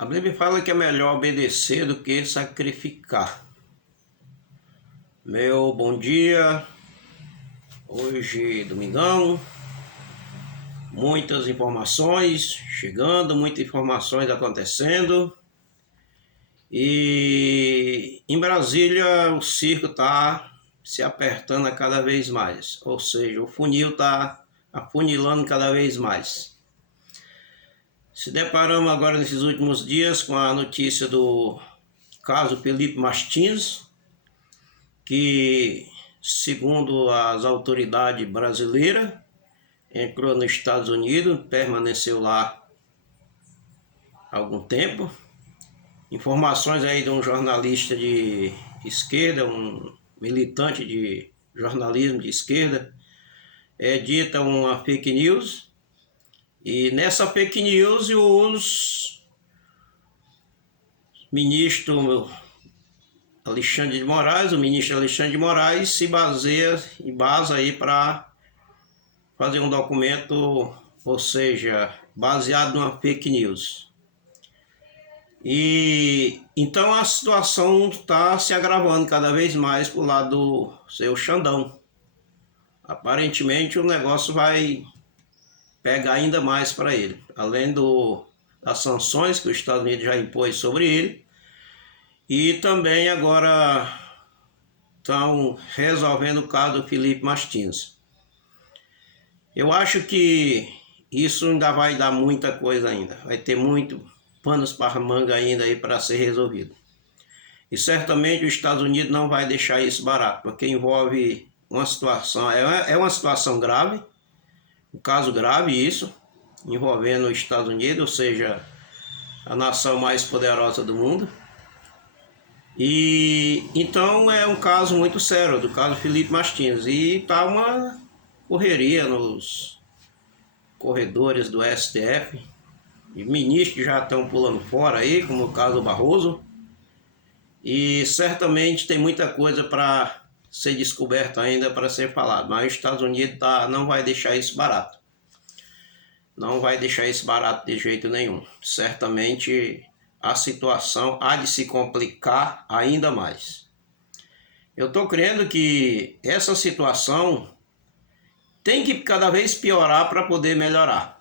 A Bíblia fala que é melhor obedecer do que sacrificar. Meu bom dia, hoje domingão, muitas informações chegando, muitas informações acontecendo. E em Brasília o circo está se apertando a cada vez mais, ou seja, o funil está afunilando cada vez mais. Se deparamos agora nesses últimos dias com a notícia do caso Felipe Martins, que, segundo as autoridades brasileiras, entrou nos Estados Unidos, permaneceu lá há algum tempo. Informações aí de um jornalista de esquerda, um militante de jornalismo de esquerda, dita uma fake news. E nessa fake news os ministro Alexandre de Moraes, o ministro Alexandre de Moraes se basa aí para fazer um documento, ou seja, baseado numa fake news. E então a situação está se agravando cada vez mais para o lado do seu Xandão. Aparentemente o negócio vai pegar ainda mais para ele, além das sanções que os Estados Unidos já impôs sobre ele, e também agora estão resolvendo o caso do Felipe Martins. Eu acho que isso ainda vai dar muita coisa ainda, vai ter muito panos para manga ainda aí para ser resolvido. E certamente os Estados Unidos não vai deixar isso barato, porque envolve uma situação, é uma situação grave, um caso grave isso, envolvendo os Estados Unidos, ou seja, a nação mais poderosa do mundo. E então é um caso muito sério, do caso Felipe Martins. E está uma correria nos corredores do STF. E ministros já estão pulando fora aí, como o caso Barroso. E certamente tem muita coisa para ser descoberta ainda, para ser falado. Mas os Estados Unidos não vai deixar isso barato. Não vai deixar isso barato de jeito nenhum. Certamente a situação há de se complicar ainda mais. Eu estou crendo que essa situação tem que cada vez piorar para poder melhorar.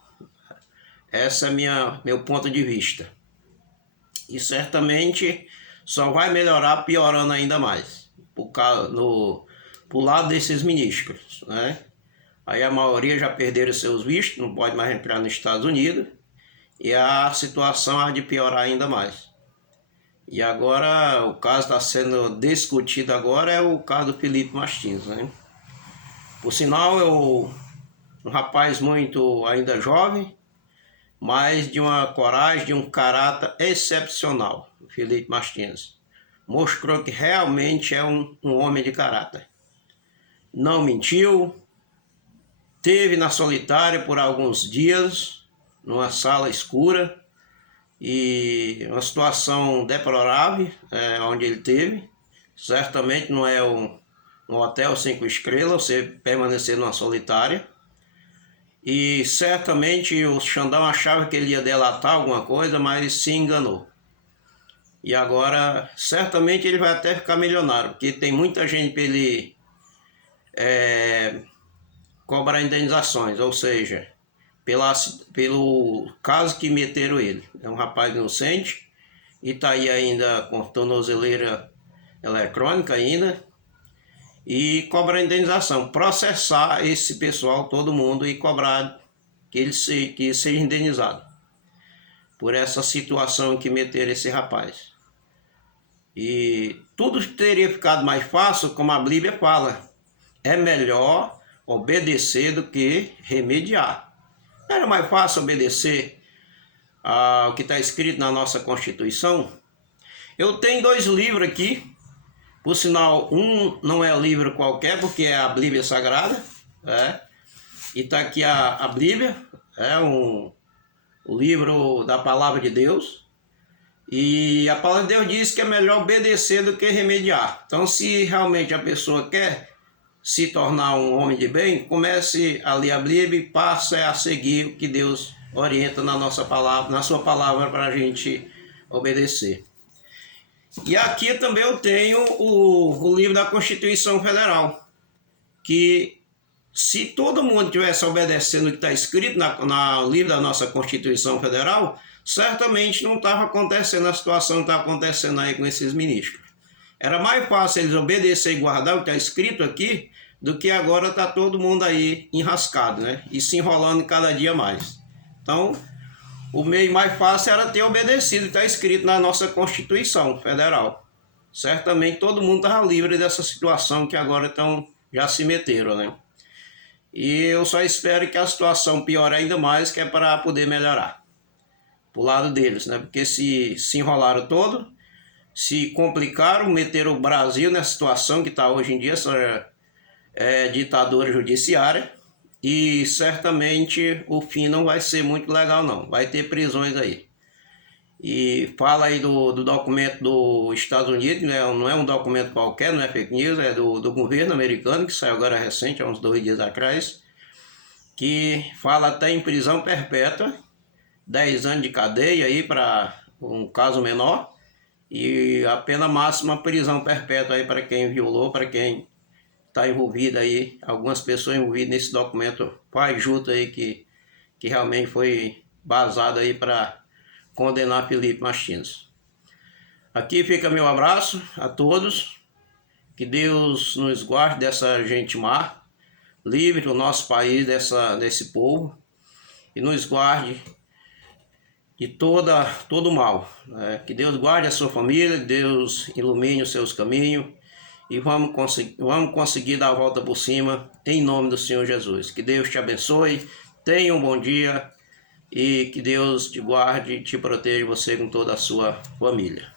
Esse é meu ponto de vista. E certamente só vai melhorar piorando ainda mais. Por lado desses ministros, né? Aí a maioria já perderam seus vistos, não pode mais entrar nos Estados Unidos. E a situação há de piorar ainda mais. E agora o caso está sendo discutido agora é o caso do Felipe Martins, né? Por sinal, é um rapaz muito ainda jovem, mas de uma coragem, de um caráter excepcional, o Felipe Martins. Mostrou que realmente é um homem de caráter. Não mentiu, esteve na solitária por alguns dias, numa sala escura, e uma situação deplorável onde ele teve. Certamente não é um hotel 5 estrelas, você permanecer numa solitária. E certamente o Xandão achava que ele ia delatar alguma coisa, mas se enganou. E agora, certamente ele vai até ficar milionário, porque tem muita gente para ele cobrar indenizações, ou seja, pelo caso que meteram ele. É um rapaz inocente e está aí ainda com tornozeleira eletrônica ainda, e cobrar indenização, processar esse pessoal, todo mundo, e cobrar que seja indenizado por essa situação que meteram esse rapaz. E tudo teria ficado mais fácil, como a Bíblia fala, é melhor obedecer do que remediar. Não era mais fácil obedecer ao que está escrito na nossa Constituição? Eu tenho 2 livros aqui. Por sinal, um não é livro qualquer, porque é a Bíblia Sagrada. E está aqui a Bíblia, o livro da Palavra de Deus. E a Palavra de Deus diz que é melhor obedecer do que remediar. Então, se realmente a pessoa quer se tornar um homem de bem, comece a ler a Bíblia e passe a seguir o que Deus orienta na nossa palavra, na sua palavra, para a gente obedecer. E aqui também eu tenho o livro da Constituição Federal, que se todo mundo estivesse obedecendo o que está escrito no livro da nossa Constituição Federal, certamente não estava acontecendo a situação que está acontecendo aí com esses ministros. Era mais fácil eles obedecer e guardar o que está escrito aqui, do que agora está todo mundo aí enrascado, né? E se enrolando cada dia mais. Então, o meio mais fácil era ter obedecido o que está escrito na nossa Constituição Federal. Certamente todo mundo estava livre dessa situação que agora já se meteram, né? E eu só espero que a situação piore ainda mais, que é para poder melhorar pro lado deles, né? Porque se enrolaram todo, se complicaram, meteram o Brasil nessa situação que está hoje em dia, essa ditadura judiciária, e certamente o fim não vai ser muito legal não, vai ter prisões aí. E fala aí do documento dos Estados Unidos, né? Não é um documento qualquer, não é fake news, é do governo americano, que saiu agora recente, há uns 2 dias atrás, que fala até em prisão perpétua, 10 anos de cadeia aí para um caso menor, e a pena máxima prisão perpétua aí para quem violou, para quem está envolvido aí, algumas pessoas envolvidas nesse documento fajuto aí que realmente foi basado aí para condenar Felipe Martins. Aqui fica meu abraço a todos, que Deus nos guarde dessa gente má, livre o nosso país desse povo e nos guarde de todo mal. Que Deus guarde a sua família, Deus ilumine os seus caminhos e vamos conseguir dar a volta por cima em nome do Senhor Jesus. Que Deus te abençoe, tenha um bom dia e que Deus te guarde e te proteja, você com toda a sua família.